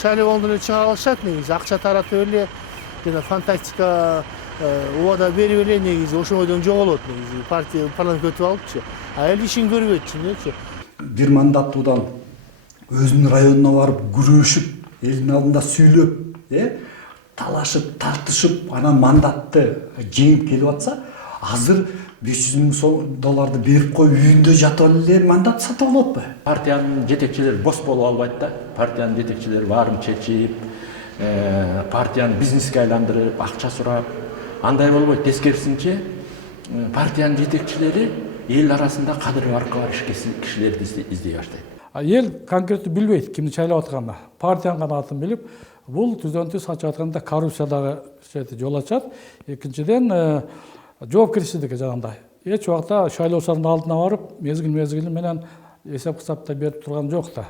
шайлоодон эле чыга алышат негизи, акча таратып эле жана фантастика убада берип эле негизи ошондон жоголот негизи партия парламентке өтүп алыпчы. А эл ишин көрбөйт чынычы. Бир мандаттуудан өзүнүн районуна барып күрөшүп, элдин алдында сүйлөп, талашып, тартышып, анан мандатты жеңип келип атса, азыр 500 миң долларды берип коюп үйүндө жатып эле мандат сатып алатпы? Партиянын жетекчилери бос болуп албайт да. Партиянын жетекчилери баарын чечип, партияны бизнеске айландырып, акча сурап, андай болбойт. Тескерисинче, партиянын жетекчилери эл арасында кадыры бар кишилерди издей баштайт. Ел конкреттүү билбейт кимди шайлап атканын. Партиянын гана атын билип, бул түздөн-түз ачып атканда коррупциядагы жол ачат. Экинчиден, жоопкерчиликке жанагындай. Эч убакта шайлоочулардын алдына барып, мезгил менен эсеп кысапта берип турган жок да.